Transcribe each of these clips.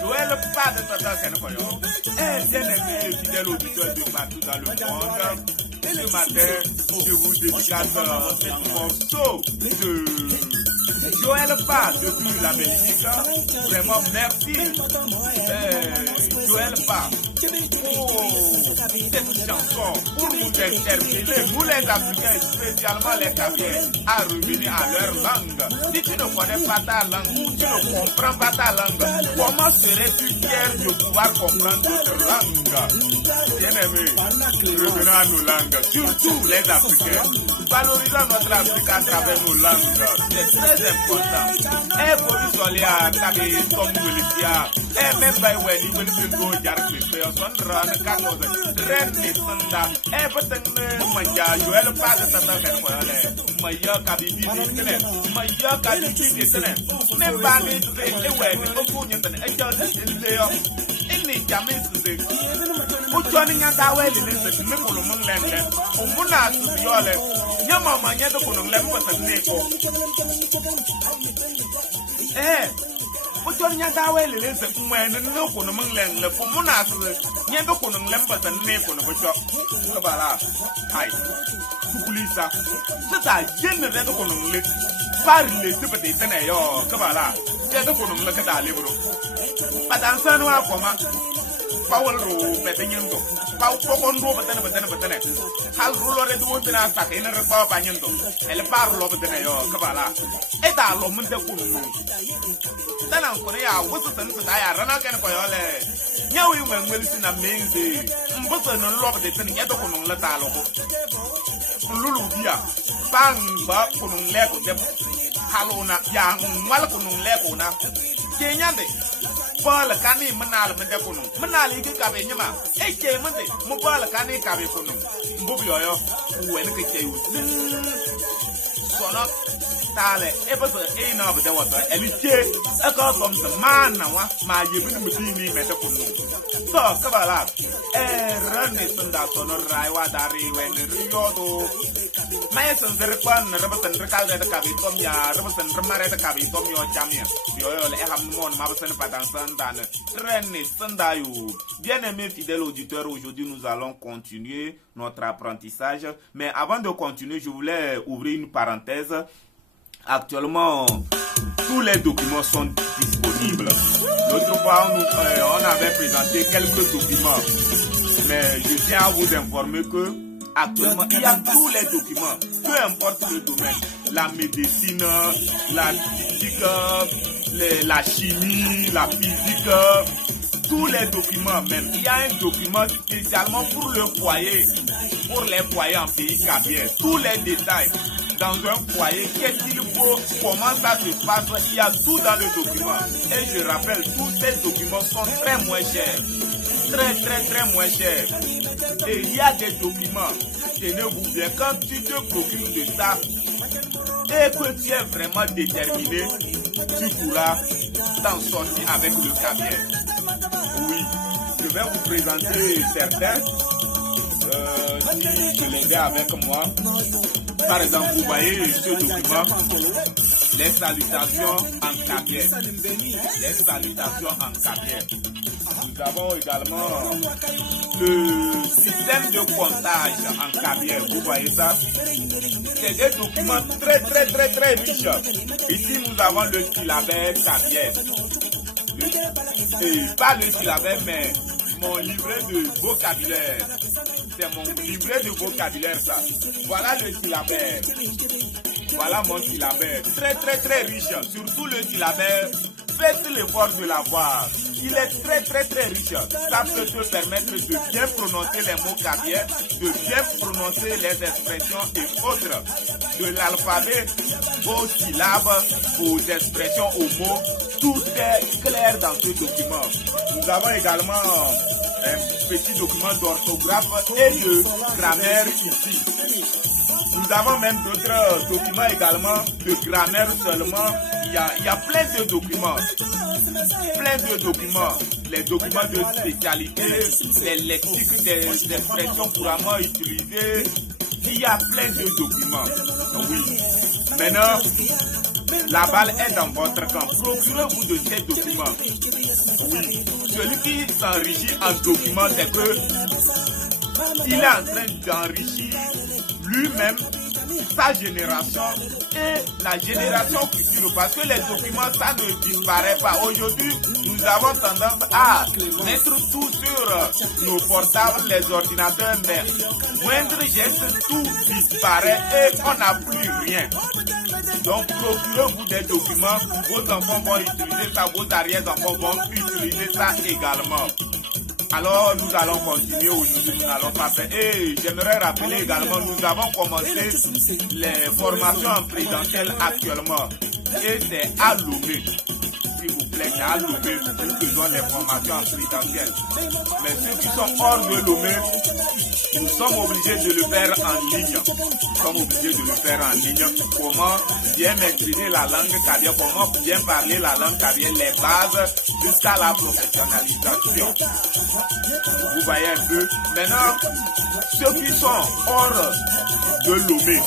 Joël pas de fidèle auditeur de partout dans le monde. Ce matin, je vous dédicace ce morceau de Joël Pas depuis la Belgique. Vraiment merci Joël Pas pour cette chanson, pour nous interpeller, nous les Africains, spécialement les Caviens, à revenir à leur langue. Si tu ne connais pas ta langue ou tu ne comprends pas ta langue, comment serais-tu fier de pouvoir comprendre d'autres langues? Bien-aimé, revenons à nos langues, surtout les Africains. Valorisons notre Afrique à travers nos langues. C'est très important. Et pour nous soler à taper comme nous le et même by when you will go jarque son ran kanos ren ni sanda e batang manja Joël Pas de tata kan ko le maya ka bibi tene maya ka bibi tene même ba mi e we ko ko nyata e ja ni yo ni jamin se o joni nyata we ni se me ko lo mon lende o muna su yo le nyama ma nyata ko no le ko ta ne ko Ujon nyata wele le se mwen no ko no mlen le fo muna su nyendo ko no lemba tan ne ko no bocho ko bala ai sukulisa sata yen ne ko no le par le se pete tene yo ko bala je ko no le ka da le bro padan san wa ko ma pawol ro pete nyendo paw ko ko ndo betene hal ro re do tena sa ke ne re pa pa nyendo ele parlo betene yo ko bala e da lo mun de ko no Tana ko ya wusu tan ta ya rana kan ko yole nyawi ngweli sina menze mboso no lob de tan yedo ko no la talo ko lulu dia bang ba ko no le ko de halona ya ngwal ko no le ko na ke nyande bala kani manal mende ko no manal yi ka be nyama e ke mende mo bala kani ka be ko no mbubu yoyo wen ke ke yu sono tale e ba e na ba de wata elite e ka from the man na wa ma ye bi mu dini me de ko no so ka bala e ranne sunda sono raiwa dari wen riyodo mai son der kwan na ba san rekal de ka bi tom ya ba san remare de ka bi tom yo jamia yo le ham mon ma ba san pa dans dan ranne sunda yu bien aimé fidèle auditeur, aujourd'hui nous allons continuer notre apprentissage, mais avant de continuer je voulais ouvrir une parenthèse. Actuellement, tous les documents sont disponibles. L'autre fois, on avait présenté quelques documents. Mais je tiens à vous informer que actuellement, il y a tous les documents. Peu importe le domaine. La médecine, la physique, la chimie, la physique, tous les documents même. Il y a un document spécialement pour le foyer, pour les foyers en pays Cavier. Tous les détails. Dans un foyer, qu'est-ce qu'il niveau, comment ça se passe, il y a tout dans le document. Et je rappelle, tous ces documents sont très moins chers. Très moins chers. Et il y a des documents, tenez-vous bien, quand tu te procures de ça, et que tu es vraiment déterminé, tu pourras t'en sortir avec le caviar. Oui, je vais vous présenter certains. Si je les ai avec moi, par exemple, vous voyez ce document, les salutations en caviar. Les salutations en caviar. Nous avons également le système de comptage en caviar. Vous voyez ça? C'est des documents très riches. Ici, nous avons le syllabaire caviar. Pas le syllabaire, mais mon livret de vocabulaire. C'est mon livret de vocabulaire, ça. Voilà le syllabaire. Voilà mon syllabaire. Très riche. Surtout le syllabaire. Faites l'effort de l'avoir. Il est très riche. Ça peut te permettre de bien prononcer les mots caviar, de bien prononcer les expressions et autres. De l'alphabet aux syllabes, aux expressions, aux mots. Tout est clair dans ce document. Nous avons également un petit document d'orthographe et de grammaire ici. Nous avons même d'autres documents également de grammaire seulement. Il y a plein de documents. Les documents de spécialité, les lexiques des expressions couramment utilisées. Il y a plein de documents. Oui. Maintenant, la balle est dans votre camp. Procurez-vous de ces documents. Oui. Celui qui s'enrichit en documents, c'est que il est en train d'enrichir lui-même sa génération et la génération future, parce que les documents, ça ne disparaît pas. Aujourd'hui, nous avons tendance à mettre tout sur nos portables, les ordinateurs, mais moindre geste, tout disparaît et on n'a plus rien. Donc, procurez-vous des documents, vos enfants vont utiliser ça, vos arrière-enfants vont utiliser ça également. Alors, nous allons continuer aujourd'hui, nous n'allons pas faire. Et j'aimerais rappeler également, nous avons commencé les formations en présentiel actuellement. Et c'est à Lomé. S'il vous plaît, c'est à Lomé, nous faisons les formations en présentiel. Mais ceux qui sont hors de Lomé, nous sommes obligés de le faire en ligne. Comment bien maîtriser la langue caviar, comment bien parler la langue caviar, les bases jusqu'à la professionnalisation. Vous voyez un peu. Maintenant, ceux qui sont hors de Lomé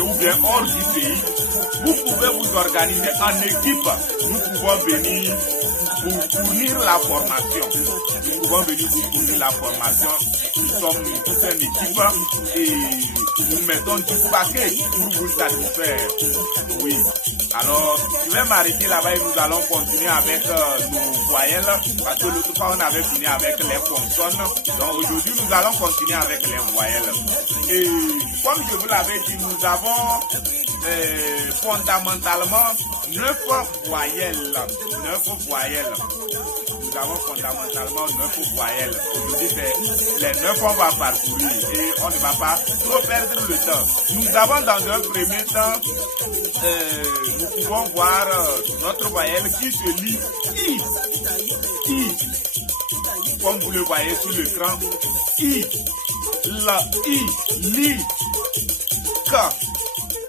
ou bien hors du pays, vous pouvez vous organiser en équipe. Nous pouvons venir vous fournir la formation. Nous sommes toute une équipe et nous mettons du paquet pour vous satisfaire. Oui. Alors, je vais m'arrêter là-bas et nous allons continuer avec nos voyelles, parce que l'autre fois on avait fini avec les consonnes. Donc aujourd'hui nous allons continuer avec les voyelles. Et comme je vous l'avais dit, nous avons fondamentalement 9 voyelles. Nous avons fondamentalement 9 voyelles. Aujourd'hui, c'est les 9 on va parcourir et on ne va pas trop perdre le temps. Nous avons dans un premier temps, nous pouvons voir notre voyelle qui se lit I. Comme vous le voyez sur l'écran, I, la, I, li, K,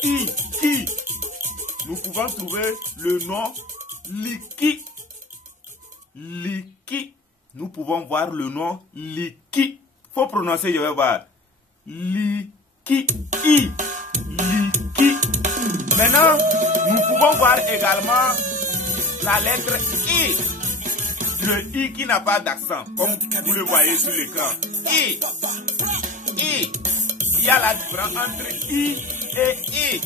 I, ki. Nous pouvons trouver le nom Liki. Nous pouvons voir le nom Liki. Faut prononcer, je vais voir. Liki. Maintenant, nous pouvons voir également la lettre I. Le I qui n'a pas d'accent, comme vous le voyez sur l'écran. I. Il y a la différence entre I et I.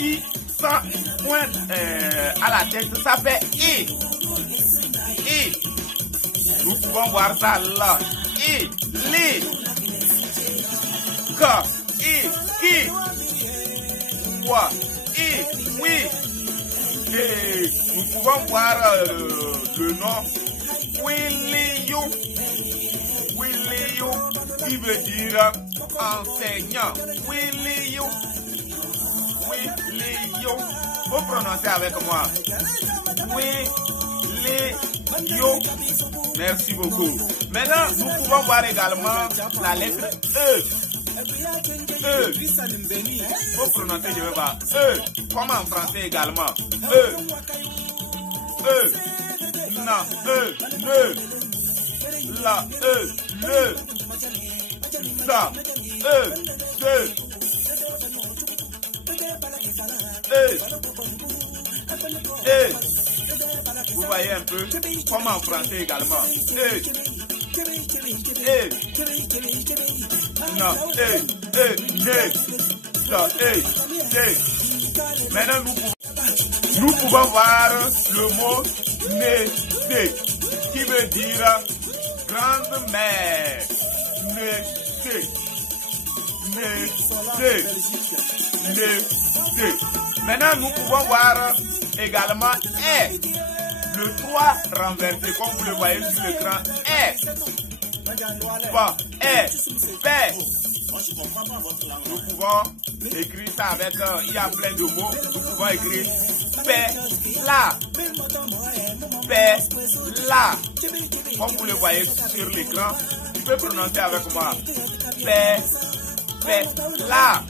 I sans point à la tête, ça fait I. Nous pouvons voir ça là. I, li, ka, I, ki, wa, I, oui. Et nous pouvons voir le nom Williou, qui veut dire enseignant. Williou. Willio. Vous prononcez avec moi. Willio. Merci beaucoup. Maintenant, nous pouvons voir également la lettre E. E. Vous prononcez, je vais voir. E. Comme en français également. E. E. Non. E. Ne. La. E. Le. Ça. E. Se. E. E. Vous voyez un peu comme en français également. E. E. Non. E. E. Ne. Ça. E. Se. Maintenant, nous pouvons voir le mot né, qui veut dire grande mère. Né. Maintenant, nous pouvons voir également E. Le 3 renversé, comme vous le voyez sur l'écran. E. Bon, E. P. Nous pouvons écrire ça avec, il y a plein de mots. Nous pouvons écrire P. La. P. La. Comme vous le voyez sur l'écran, tu peux prononcer avec moi. P. P. La.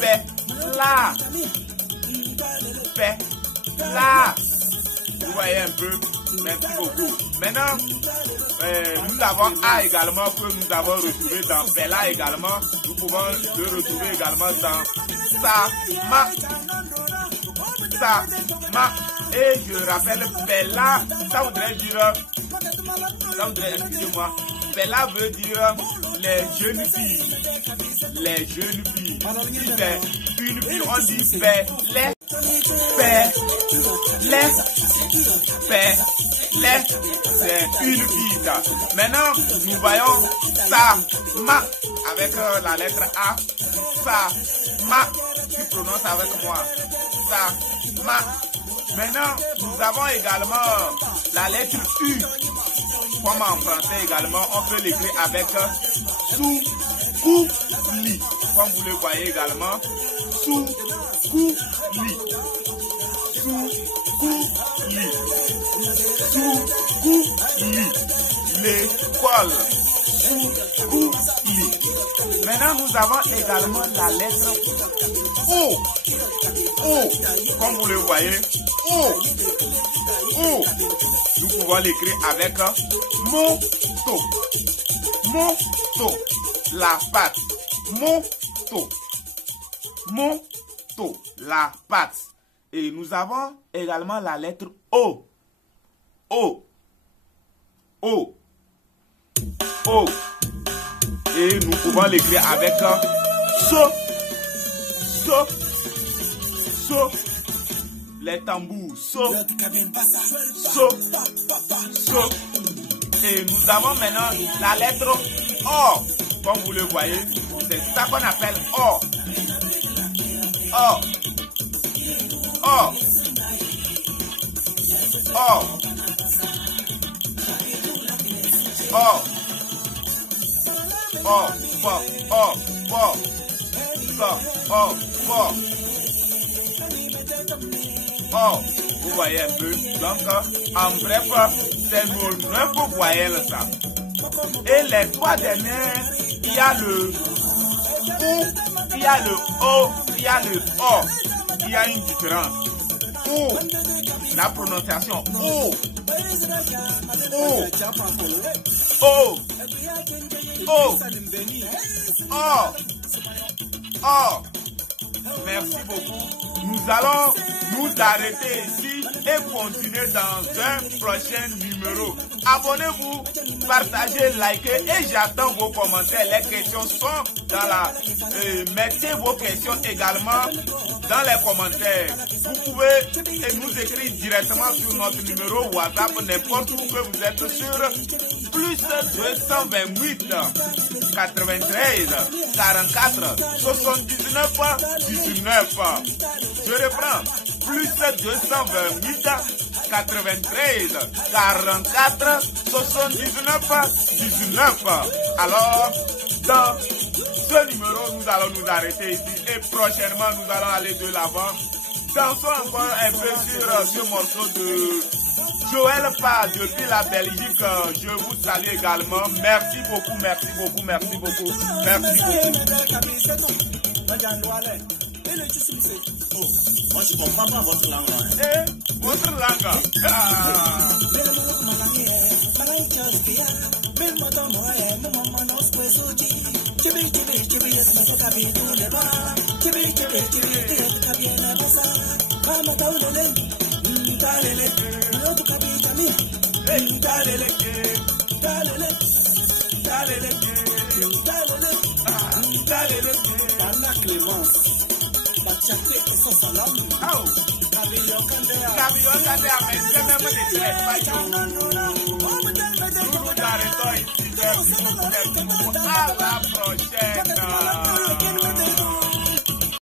P. La. P. La. Vous voyez un peu. Merci beaucoup. Maintenant, nous avons A également que nous avons retrouvé dans Bella également. Nous pouvons le retrouver également dans Sa, Ma. Sa, Ma. Et je rappelle, Bella, ça voudrait dire, excusez-moi, Bella veut dire les jeunes filles. Les jeunes filles. Si c'est une fille, on dit Belle. C'est une fille. Maintenant, nous voyons Sa, Ma, avec la lettre A. Sa, Ma, tu prononces avec moi. Sa, Ma. Maintenant, nous avons également la lettre U. Comme en français également, on peut l'écrire avec sous, cou, li. Comme vous le voyez également, sous, cou, li. Sous, cou, li. Sous, cou, li. L'école. Sous, cou, li. Maintenant, nous avons également la lettre O. O. Comme vous le voyez, O. O. Nous pouvons l'écrire avec moto. Moto. La patte. Moto. Moto. La patte. Et nous avons également la lettre O. O. O. O. Et nous pouvons l'écrire avec so. So. So. Les tambours. So. So. So. Et nous avons maintenant la lettre O. Comme vous le voyez, c'est ça qu'on appelle O. O. O. O. O. O. Fo. O. Fo. So. O. Fo. O. Vous voyez un peu. Donc, en bref, c'est nos 9 voyelles ça. Et les 3 dernières, il y a le OU, il y a le O, il y a le O. Il y a une différence. O. La prononciation O. O. O. O. O. O. Merci beaucoup. Nous allons nous arrêter ici et continuer dans un prochain numéro. Abonnez-vous, partagez, likez et j'attends vos commentaires. Les questions sont dans la... mettez vos questions également dans les commentaires. Vous pouvez nous écrire directement sur notre numéro WhatsApp, n'importe où que vous êtes sur plus 228 93 44 79 19. Je reprends, plus 228 93 44 79 19. Alors, dans ce numéro, nous allons nous arrêter ici et prochainement, nous allons aller de l'avant. Dansons encore un peu sur ce morceau de Joël Paz depuis la Belgique. Je vous salue également. Merci beaucoup, merci beaucoup, merci beaucoup. Merci beaucoup. Moi, je comprends pas votre langue. Votre langue. Nous nous arrêtons ici.